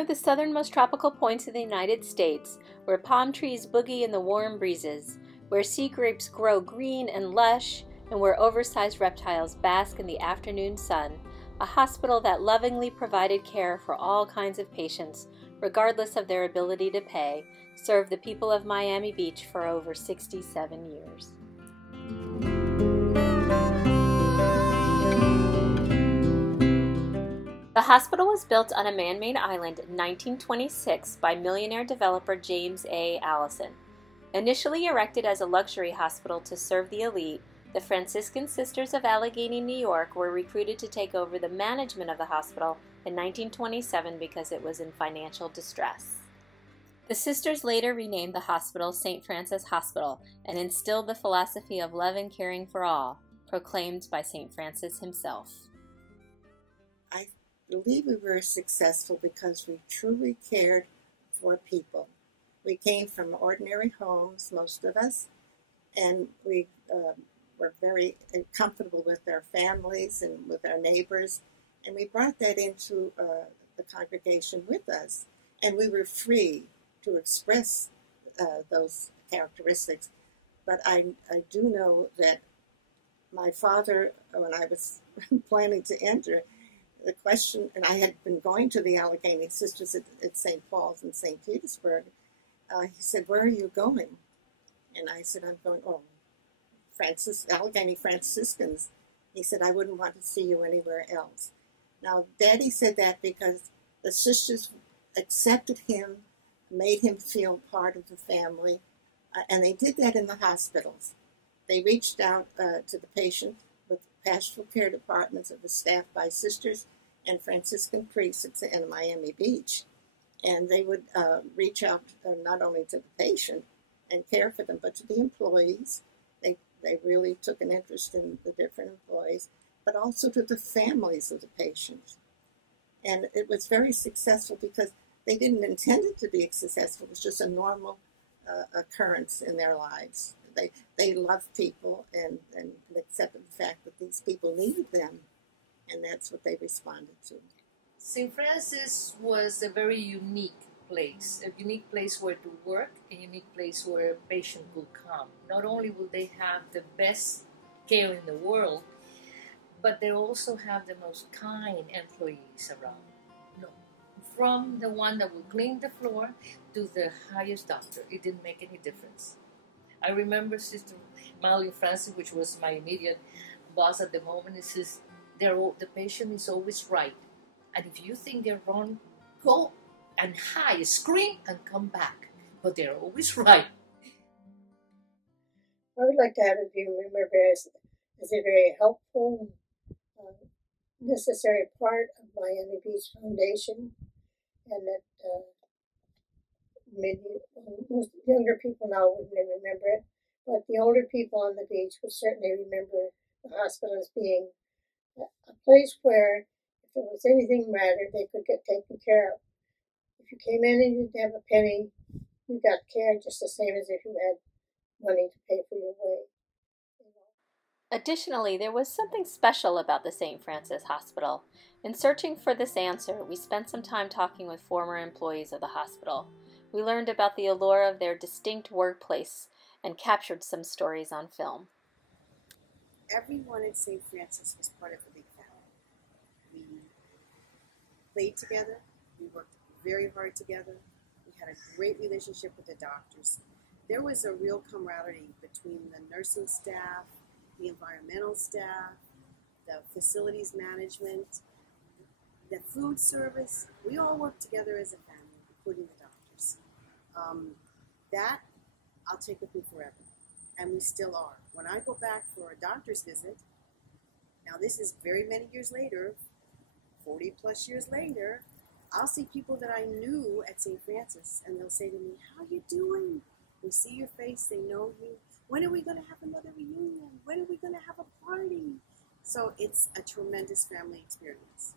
of the southernmost tropical points of the United States, where palm trees boogie in the warm breezes, where sea grapes grow green and lush, and where oversized reptiles bask in the afternoon sun, a hospital that lovingly provided care for all kinds of patients, regardless of their ability to pay, served the people of Miami Beach for over 67 years. The hospital was built on a man-made island in 1926 by millionaire developer James A. Allison. Initially erected as a luxury hospital to serve the elite, the Franciscan Sisters of Allegheny, New York were recruited to take over the management of the hospital in 1927 because it was in financial distress. The sisters later renamed the hospital St. Francis Hospital and instilled the philosophy of love and caring for all, proclaimed by St. Francis himself. I believe we were successful because we truly cared for people. We came from ordinary homes, most of us, and we were very comfortable with our families and with our neighbors, and we brought that into the congregation with us, and we were free to express those characteristics. But I do know that my father, when I was planning to enter, the question, and I had been going to the Allegheny Sisters at St. Paul's in St. Petersburg, he said, "Where are you going?" And I said, "I'm going, Allegheny Franciscans." He said, "I wouldn't want to see you anywhere else." Now, Daddy said that because the sisters accepted him, made him feel part of the family, and they did that in the hospitals. They reached out to the patient with pastoral care departments that were staffed by sisters and Franciscan priests in Miami Beach. And they would reach out not only to the patient and care for them, but to the employees. They really took an interest in the different employees, but also to the families of the patients. And it was very successful because they didn't intend it to be successful. It was just a normal occurrence in their lives. They loved people and accepted the fact that these people needed them, and that's what they responded to. St. Francis was a very unique place where to work, a unique place where a patient could come. Not only will they have the best care in the world, but they also have the most kind employees around. From the one that will clean the floor to the highest doctor, it didn't make any difference. I remember Sister Madeline Francis, which was my immediate boss at the moment, it says, the patient is always right. And if you think they're wrong, go and hide, scream, and come back. But they're always right. I would like to have it be remembered as a very helpful, necessary part of Miami Beach Foundation, and that maybe most younger people now wouldn't remember it, but the older people on the beach would certainly remember the hospital as being a place where if there was anything matter, they could get taken care of. If you came in and you didn't have a penny, you got care just the same as if you had money to pay for your way. Additionally, there was something special about the St. Francis Hospital. In searching for this answer, we spent some time talking with former employees of the hospital. We learned about the allure of their distinct workplace and captured some stories on film. Everyone at St. Francis was part of a big family. We played together, we worked very hard together, we had a great relationship with the doctors. There was a real camaraderie between the nursing staff, the environmental staff, the facilities management, the food service. We all worked together as a family, including the doctors. That I'll take with me forever, and we still are. When I go back for a doctor's visit, now this is very many years later, 40 plus years later, I'll see people that I knew at St. Francis, and they'll say to me, "How you doing?" They see your face, they know you. When are we going to have another reunion? When are we going to have a party? So it's a tremendous family experience.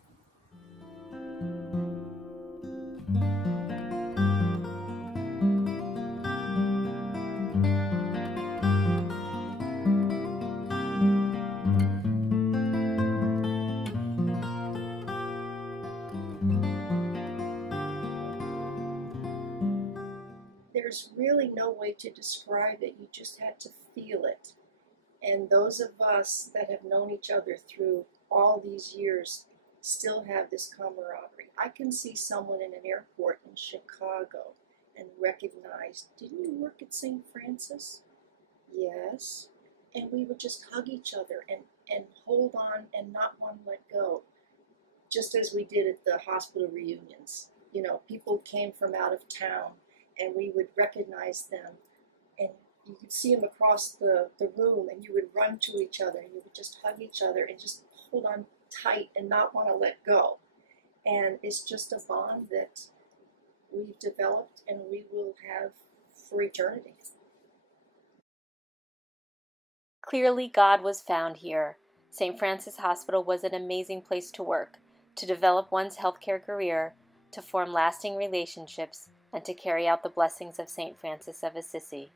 there's really no way to describe it. You just had to feel it. And those of us that have known each other through all these years still have this camaraderie. I can see someone in an airport in Chicago and recognize, didn't you work at St. Francis? Yes. And we would just hug each other and hold on and not want to let go. Just as we did at the hospital reunions. You know, people came from out of town and we would recognize them, and you could see them across the room, and you would run to each other and you would just hug each other and just hold on tight and not want to let go. And it's just a bond that we've developed and we will have for eternity. Clearly, God was found here. St. Francis Hospital was an amazing place to work, to develop one's healthcare career, to form lasting relationships, and to carry out the blessings of St. Francis of Assisi.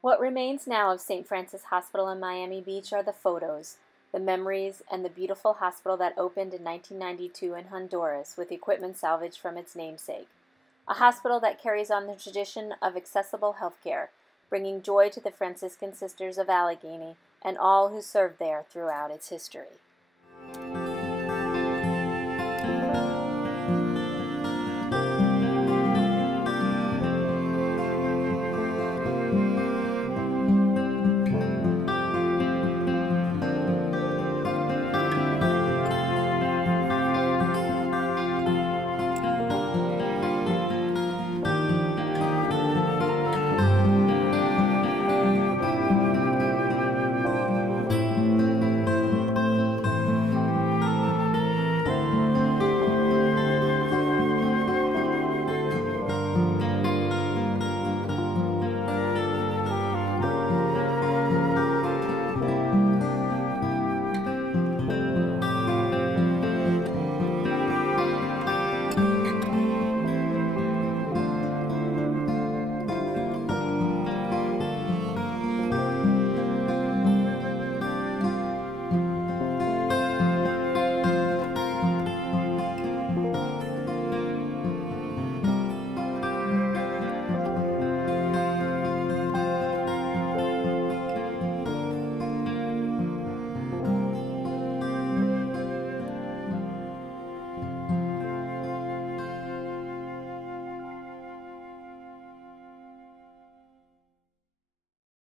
What remains now of St. Francis Hospital in Miami Beach are the photos, the memories, and the beautiful hospital that opened in 1992 in Honduras with equipment salvaged from its namesake. A hospital that carries on the tradition of accessible healthcare, bringing joy to the Franciscan Sisters of Allegheny and all who served there throughout its history.